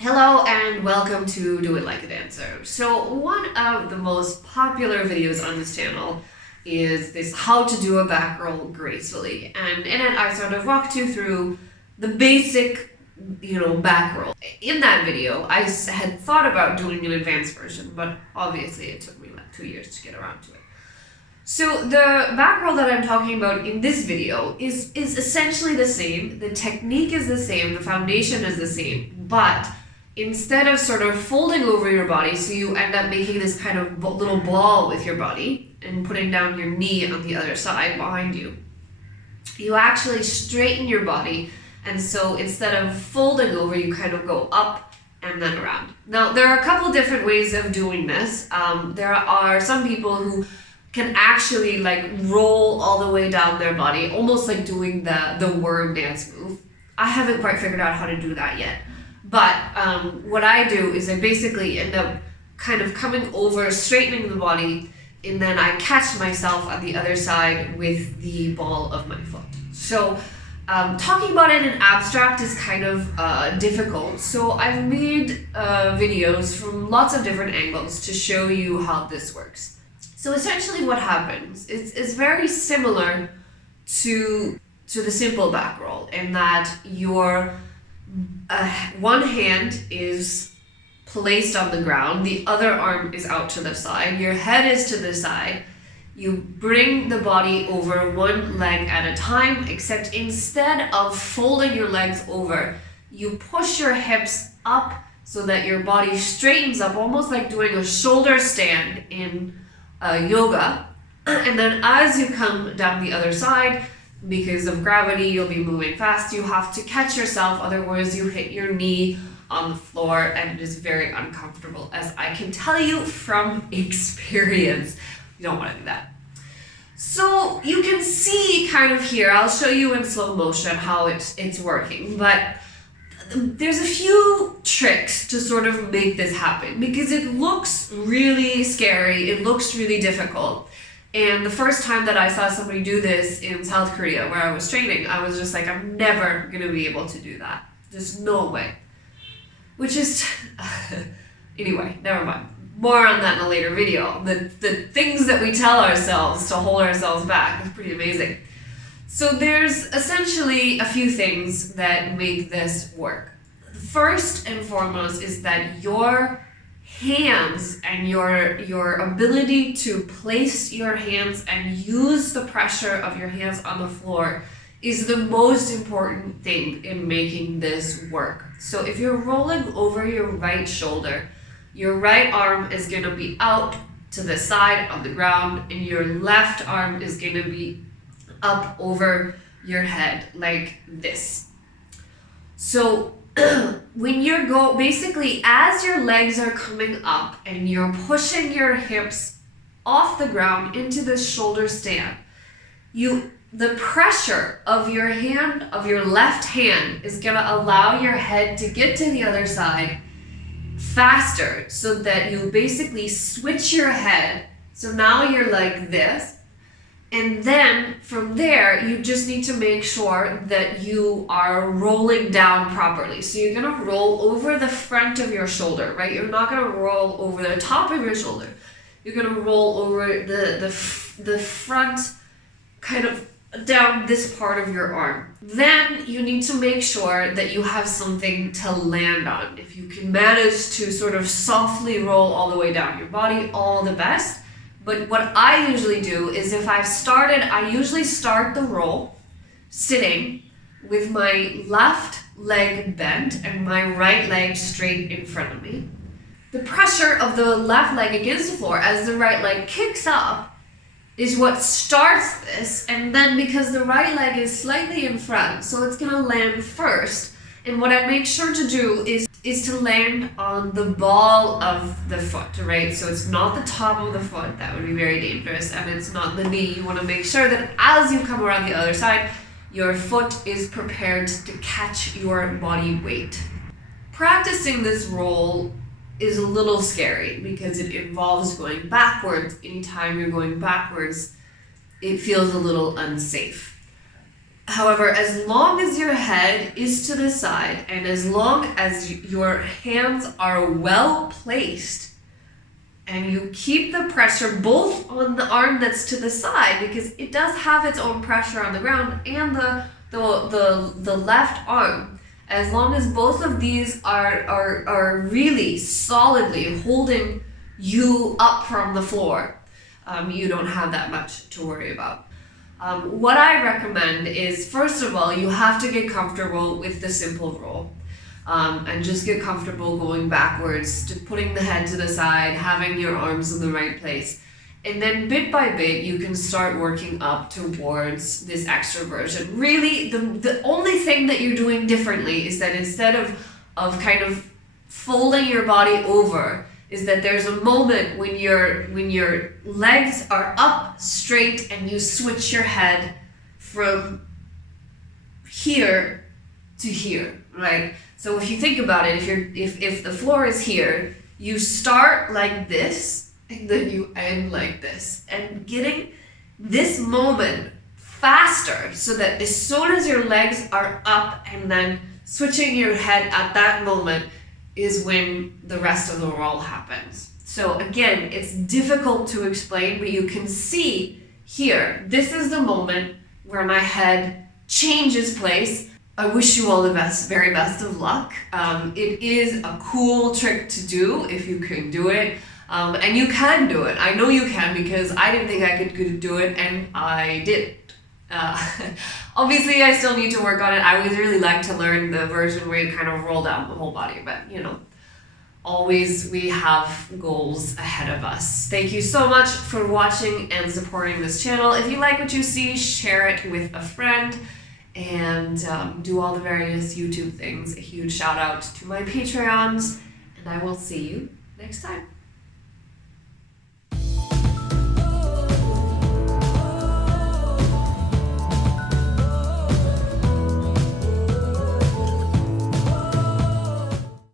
Hello and welcome to Do It Like a Dancer. So one of the most popular videos on this channel is this how to do a back roll gracefully, and in it I sort of walked you through the basic back roll. In that video I had thought about doing an advanced version, but obviously it took me like 2 years to get around to it. So the back roll that I'm talking about in this video is essentially the same. The technique is the same, the foundation is the same, but instead of sort of folding over your body, so you end up making this kind of little ball with your body and putting down your knee on the other side behind you, you actually straighten your body. And so instead of folding over, you kind of go up and then around. Now, there are a couple different ways of doing this. There are some people who can actually like roll all the way down their body, almost like doing the worm dance move. I haven't quite figured out how to do that yet. But what I do is I basically end up kind of coming over, straightening the body, and then I catch myself on the other side with the ball of my foot. So talking about it in abstract is kind of difficult. So I've made videos from lots of different angles to show you how this works. So essentially what happens is very similar to the simple back roll, in that your one hand is placed on the ground, the other arm is out to the side, your head is to the side. You bring the body over one leg at a time, except instead of folding your legs over, you push your hips up so that your body straightens up, almost like doing a shoulder stand in yoga. And then as you come down the other side, because of gravity, you'll be moving fast. You have to catch yourself, otherwise you hit your knee on the floor and it is very uncomfortable, as I can tell you from experience. You don't want to do that. So you can see kind of here, I'll show you in slow motion how it's working, but there's a few tricks to sort of make this happen, because it looks really scary, it looks really difficult. And the first time that I saw somebody do this in South Korea, where I was training, I was just like, I'm never going to be able to do that. There's no way. Which is, anyway, never mind. More on that in a later video. The things that we tell ourselves to hold ourselves back is pretty amazing. So there's essentially a few things that make this work. First and foremost is that your hands and your ability to place your hands and use the pressure of your hands on the floor is the most important thing in making this work. So if you're rolling over your right shoulder, your right arm is going to be out to the side on the ground, and your left arm is going to be up over your head like this. So when you're basically as your legs are coming up and you're pushing your hips off the ground into the shoulder stand, the pressure of your hand, of your left hand, is going to allow your head to get to the other side faster, so that you basically switch your head. So now you're like this. And then from there, you just need to make sure that you are rolling down properly. So you're gonna roll over the front of your shoulder, right? You're not gonna roll over the top of your shoulder. You're gonna roll over the front, kind of down this part of your arm. Then you need to make sure that you have something to land on. If you can manage to sort of softly roll all the way down your body, all the best. But what I usually do is, if I've started, I usually start the roll sitting with my left leg bent and my right leg straight in front of me. The pressure of the left leg against the floor as the right leg kicks up is what starts this, and then because the right leg is slightly in front, so it's gonna land first. And what I make sure to do is to land on the ball of the foot, right? So it's not the top of the foot, that would be very dangerous, and it's not the knee. You want to make sure that as you come around the other side, your foot is prepared to catch your body weight. Practicing this roll is a little scary because it involves going backwards. Anytime you're going backwards, it feels a little unsafe. However, as long as your head is to the side and as long as your hands are well placed and you keep the pressure both on the arm that's to the side, because it does have its own pressure on the ground, and the left arm, as long as both of these are really solidly holding you up from the floor, you don't have that much to worry about. What I recommend is, first of all, you have to get comfortable with the simple roll. And just get comfortable going backwards, to putting the head to the side, having your arms in the right place. And then bit by bit, you can start working up towards this extra version. Really, the only thing that you're doing differently is that instead of kind of folding your body over, is that there's a moment when your legs are up straight and you switch your head from here to here, right? So if you think about it, if the floor is here, you start like this and then you end like this, and getting this moment faster so that as soon as your legs are up and then switching your head at that moment is when the rest of the roll happens. So again, it's difficult to explain, but you can see here, this is the moment where my head changes place. I wish you all the very best of luck. It is a cool trick to do if you can do it. And you can do it. I know you can, because I didn't think I could do it, and I did. Obviously, I still need to work on it. I would really like to learn the version where you kind of roll down the whole body, but always we have goals ahead of us. Thank you so much for watching and supporting this channel. If you like what you see, share it with a friend, and do all the various YouTube things. A huge shout out to my Patreons, and I will see you next time.